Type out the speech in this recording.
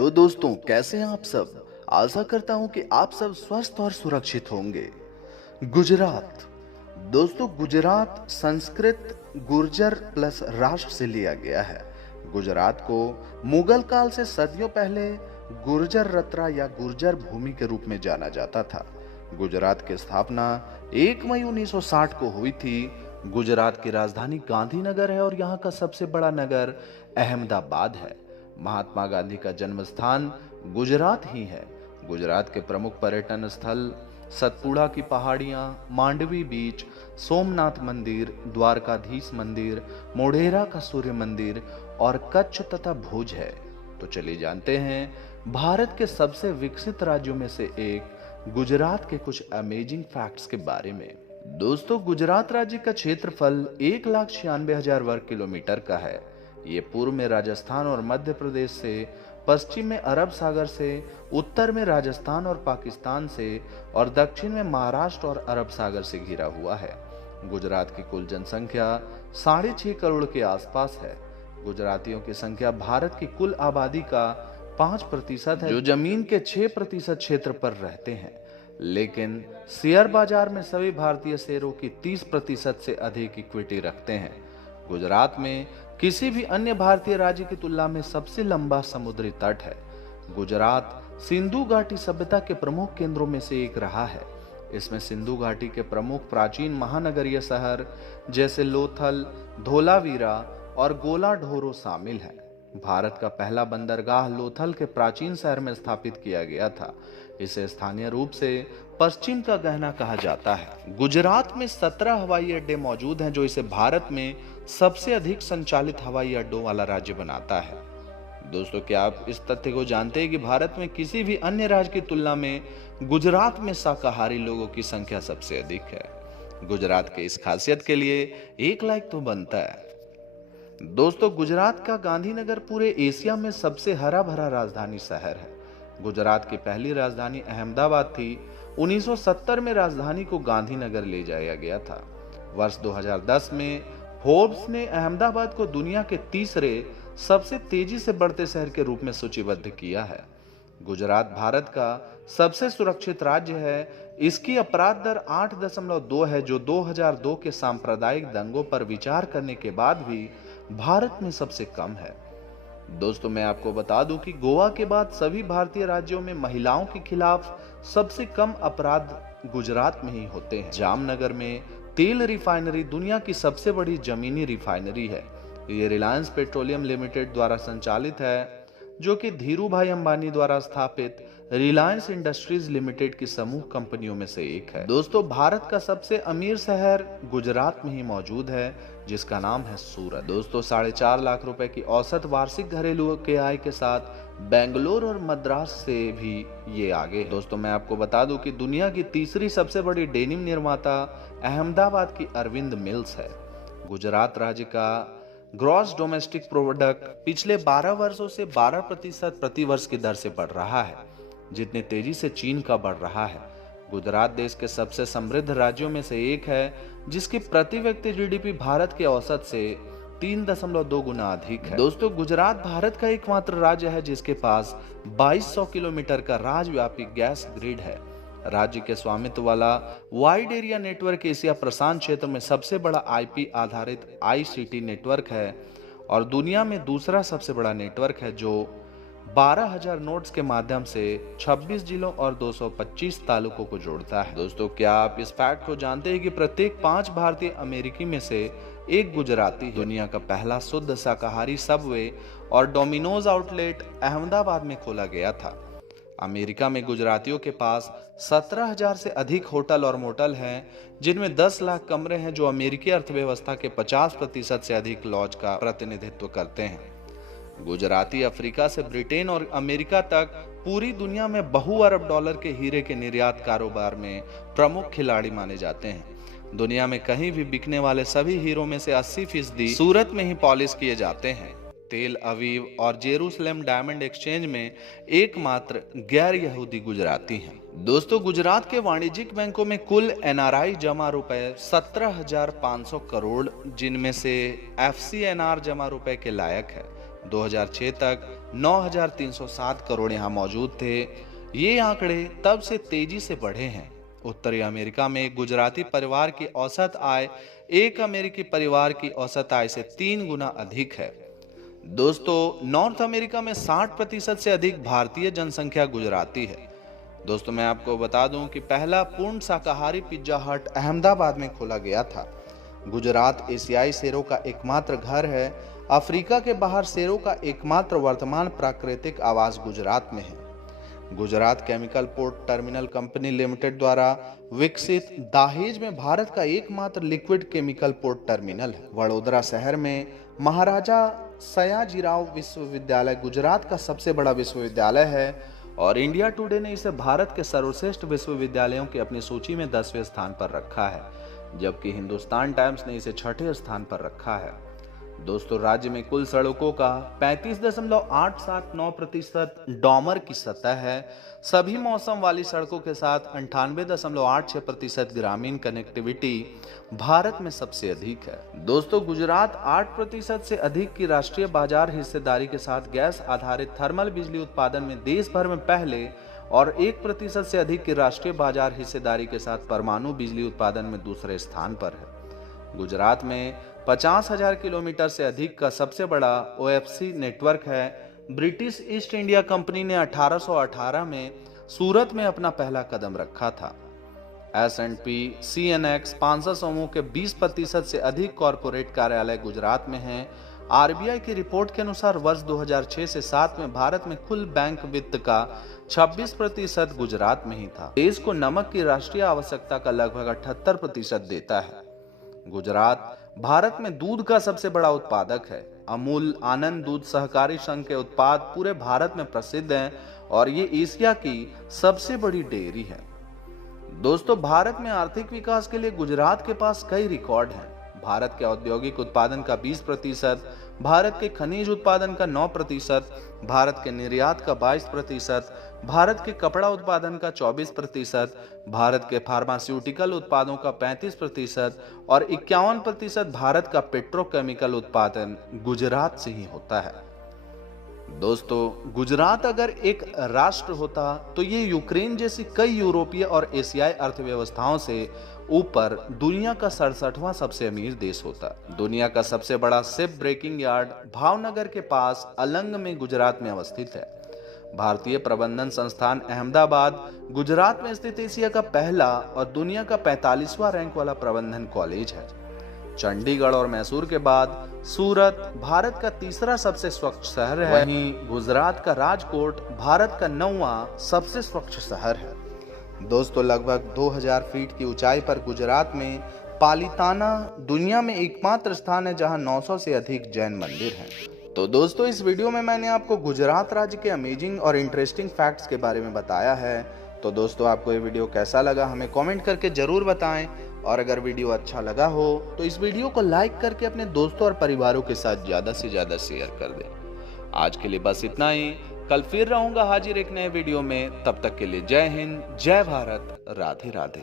Hello दोस्तों, कैसे हैं आप सब। आशा करता हूं कि आप सब स्वस्थ और सुरक्षित होंगे। गुजरात। दोस्तों, गुजरात संस्कृत गुर्जर प्लस राष्ट्र से लिया गया है। गुजरात को मुगल काल से सदियों पहले गुर्जर रत्रा या गुर्जर भूमि के रूप में जाना जाता था। गुजरात की स्थापना 1 मई 1960 को हुई थी। गुजरात की राजधानी गांधीनगर है और यहाँ का सबसे बड़ा नगर अहमदाबाद है। महात्मा गांधी का जन्म स्थान गुजरात ही है। गुजरात के प्रमुख पर्यटन स्थल सतपुड़ा की पहाड़ियां, मांडवी बीच, सोमनाथ मंदिर, द्वारकाधीश मंदिर, मोढेरा का सूर्य मंदिर और कच्छ तथा भुज है। तो चलिए जानते हैं भारत के सबसे विकसित राज्यों में से एक गुजरात के कुछ अमेजिंग फैक्ट्स के बारे में। दोस्तों, गुजरात राज्य का क्षेत्रफल 1,96,000 वर्ग किलोमीटर का है। ये पूर्व में राजस्थान और मध्य प्रदेश से, पश्चिम में अरब सागर से, उत्तर में राजस्थान और पाकिस्तान से और दक्षिण में महाराष्ट्र और अरब सागर से घिरा हुआ है। गुजरात की कुल जनसंख्या 6.5 करोड़ के आसपास है। गुजरातियों की संख्या भारत की कुल आबादी का 5% है, जो जमीन के 6% क्षेत्र पर रहते हैं। लेकिन शेयर बाजार में सभी भारतीय शेयरों की 30% से अधिक इक्विटी रखते हैं। गुजरात में किसी भी अन्य भारतीय राज्य की तुलना में सबसे लंबा समुद्री तट है। गुजरात सिंधु घाटी सभ्यता के प्रमुख केंद्रों में से एक रहा है। इसमें सिंधु घाटी के प्रमुख प्राचीन महानगरीय शहर जैसे लोथल, धोलावीरा और गोलाढोरो शामिल हैं। भारत का पहला बंदरगाह लोथल के प्राचीन शहर में स्थापित किया गया था। इसे स्थानीय रूप से पश्चिम का गहना कहा जाता है। गुजरात में 17 हवाई अड्डे मौजूद हैं, जो इसे भारत में सबसे अधिक संचालित हवाई अड्डों वाला राज्य बनाता है। दोस्तों, क्या आप इस तथ्य को जानते हैं कि भारत में किसी भी अन्य राज्य की तुलना में गुजरात में शाकाहारी लोगों की संख्या सबसे अधिक है। गुजरात के इस खासियत के लिए एक लाइक तो बनता है। दोस्तों, गुजरात का गांधीनगर पूरे एशिया में सबसे हरा भरा राजधानी शहर है। गुजरात की पहली राजधानी अहमदाबाद थी। 1970 में राजधानी को गांधीनगर ले जाया गया था। वर्ष 2010 में फोर्ब्स ने अहमदाबाद को दुनिया के तीसरे सबसे तेजी से बढ़ते शहर के रूप में सूचीबद्ध किया है। गुजरात भारत का सबसे सुरक्षित राज्य है। इसकी अपराध दर 8.2 है, जो 2002 के सांप्रदायिक दंगों पर विचार करने के बाद भी भारत में सबसे कम है। दोस्तों, मैं आपको बता दूं कि गोवा के बाद सभी भारतीय राज्यों में महिलाओं के खिलाफ सबसे कम अपराध गुजरात में ही होते हैं। जामनगर में तेल रिफाइनरी दुनिया की सबसे बड़ी जमीनी रिफाइनरी है। ये रिलायंस पेट्रोलियम लिमिटेड द्वारा संचालित है, जो कि धीरूभाई अंबानी द्वारा स्थापित रिलायंस इंडस्ट्रीज लिमिटेड की समूह कंपनियों में से एक है। दोस्तों, भारत का सबसे अमीर शहर गुजरात में ही मौजूद है, जिसका नाम है सूरत। दोस्तों, 4.5 लाख रुपए की औसत वार्षिक घरेलू के आय के साथ बेंगलोर और मद्रास से भी ये आगे। दोस्तों, मैं आपको बता दूं कि दुनिया की तीसरी सबसे बड़ी डेनिम निर्माता अहमदाबाद की अरविंद मिल्स है। गुजरात राज्य का ग्रॉस डोमेस्टिक प्रोडक्ट पिछले 12 वर्षों से 12% प्रति वर्ष की दर से बढ़ रहा है, जितनी तेजी से चीन का बढ़ रहा है। गुजरात देश के सबसे समृद्ध राज्यों में से एक है, जिसकी प्रति व्यक्ति जीडीपी भारत के औसत से 3.2 गुना अधिक है। दोस्तों, गुजरात भारत का एकमात्र राज्य है जिसके पास 2200 किलोमीटर का राज्यव्यापी गैस ग्रिड है। राज्य के स्वामित्व वाला वाइड एरिया नेटवर्क एशिया प्रशांत क्षेत्र में सबसे बड़ा आईपी आधारित आईसीटी नेटवर्क है और दुनिया में दूसरा सबसे बड़ा नेटवर्क है, जो 12,000 नोड्स के माध्यम से 26 जिलों और 225 तालुकों को जोड़ता है। दोस्तों, क्या आप इस फैक्ट को जानते हैं कि प्रत्येक 5 भारतीय अमेरिकी में से एक गुजराती है। दुनिया का पहला शुद्ध शाकाहारी सबवे और डोमिनोज आउटलेट अहमदाबाद में खोला गया था। अमेरिका में गुजरातियों के पास 17,000 से अधिक होटल और मोटल हैं, जिनमें 10 लाख कमरे हैं, जो अमेरिकी अर्थव्यवस्था के 50% से अधिक लॉज का प्रतिनिधित्व करते हैं। गुजराती अफ्रीका से ब्रिटेन और अमेरिका तक पूरी दुनिया में बहु अरब डॉलर के हीरे के निर्यात कारोबार में प्रमुख खिलाड़ी माने जाते हैं। दुनिया में कहीं भी बिकने वाले सभी हीरों में से 80% सूरत में ही पॉलिश किए जाते हैं। तेल अवीव और जेरूसलेम डायमंड एक्सचेंज में एकमात्र गैर यहूदी गुजराती हैं। दोस्तों, गुजरात के वाणिज्यिक बैंकों में कुल एनआरआई जमा रुपए 17,500 करोड़, जिनमें से एफसीएनआर जमा रुपए के लायक है। 2006 तक 9,307 करोड़ यहाँ मौजूद थे। ये आंकड़े तब से तेजी से बढ़े हैं। उत्तरी अमेरिका में गुजराती परिवार की औसत आय एक अमेरिकी परिवार की औसत आय से 3 गुना अधिक है। दोस्तों, नॉर्थ अमेरिका में 60% से अधिक भारतीय जनसंख्या गुजराती है। दोस्तों, मैं आपको बता दूं कि पहला पूर्ण शाकाहारी पिज्जा हट अहमदाबाद में खोला गया था। गुजरात एशियाई शेरों का एकमात्र घर है। अफ्रीका के बाहर शेरों का एकमात्र वर्तमान प्राकृतिक आवास गुजरात में है। Gujarat chemical port terminal company limited द्वारा विकसित दाहेज में भारत का एकमात्र लिक्विड केमिकल पोर्ट टर्मिनल है। वडोदरा शहर में महाराजा सयाजीराव विश्वविद्यालय गुजरात का सबसे बड़ा विश्वविद्यालय है और इंडिया टुडे ने इसे भारत के सर्वश्रेष्ठ विश्वविद्यालयों की अपनी सूची में 10वें स्थान पर रखा है, जबकि हिंदुस्तान टाइम्स ने इसे 6ठे स्थान पर रखा है। दोस्तों, राज्य में कुल सड़कों का 35.879% डॉमर की सतह है। सभी मौसम वाली सड़कों के साथ 98.86% ग्रामीण कनेक्टिविटी भारत में सबसे अधिक है। दोस्तों, गुजरात 8% से अधिक की राष्ट्रीय बाजार हिस्सेदारी के साथ गैस आधारित थर्मल बिजली उत्पादन में देश भर में पहले और 1% से अधिक की राष्ट्रीय बाजार हिस्सेदारी के साथ परमाणु बिजली उत्पादन में दूसरे स्थान पर है। गुजरात में 50,000 किलोमीटर से अधिक का सबसे बड़ा OFC नेटवर्क है। ब्रिटिश ईस्ट इंडिया कंपनी ने 1818 में सूरत में अपना पहला कदम रखा था। S&P CNX 500 समूह के 20% से अधिक कॉरपोरेट कार्यालय गुजरात में हैं। RBI की रिपोर्ट के अनुसार वर्ष 2006 से 7 में भारत में कुल बैंक वित्त का 26% गुजरात में ही था। देश को नमक की राष्ट्रीय आवश्यकता का लगभग 78% देता है। गुजरात भारत में दूध का सबसे बड़ा उत्पादक है। अमूल आनंद दूध सहकारी संघ के उत्पाद पूरे भारत में प्रसिद्ध हैं और ये एशिया की सबसे बड़ी डेयरी है। दोस्तों, भारत में आर्थिक विकास के लिए गुजरात के पास कई रिकॉर्ड हैं। भारत के औद्योगिक उत्पादन का 20%, भारत के खनिज उत्पादन का 9%, भारत के निर्यात का 22%, भारत के कपड़ा उत्पादन का 24%, भारत के फार्मास्यूटिकल उत्पादों का 35% और 51% भारत का पेट्रोकेमिकल उत्पादन गुजरात से ही होता है। दोस्तों, गुजरात अगर एक राष्ट्र होता तो ये यूक्रेन जैसी कई यूरोपीय और एशियाई अर्थव्यवस्थाओं से ऊपर दुनिया का 67वां सबसे अमीर देश होता। दुनिया का सबसे बड़ा शिप ब्रेकिंग यार्ड भावनगर के पास अलंग में गुजरात में अवस्थित है। भारतीय प्रबंधन संस्थान अहमदाबाद गुजरात में स्थित एशिया का पहला और दुनिया का 45वां रैंक वाला प्रबंधन कॉलेज है। चंडीगढ़ और मैसूर के बाद सूरत भारत का तीसरा सबसे स्वच्छ शहर है। वहीं गुजरात का राजकोट भारत का 9वां सबसे स्वच्छ शहर है। दोस्तों, लगभग 2000 फीट की ऊंचाई पर गुजरात में पालिताना दुनिया में एकमात्र स्थान है जहां 900 से अधिक जैन मंदिर हैं। तो दोस्तों, इस वीडियो में मैंने आपको गुजरात राज्य के अमेजिंग और इंटरेस्टिंग फैक्ट्स के बारे में बताया है। तो दोस्तों, आपको ये वीडियो कैसा लगा हमें कमेंट करके जरूर बताएं और अगर वीडियो अच्छा लगा हो तो इस वीडियो को लाइक करके अपने दोस्तों और परिवारों के साथ ज़्यादा से ज़्यादा शेयर कर दें। आज के लिए बस इतना ही। कल फिर रहूंगा हाजिर एक नए वीडियो में। तब तक के लिए जय हिंद, जय भारत, राधे राधे।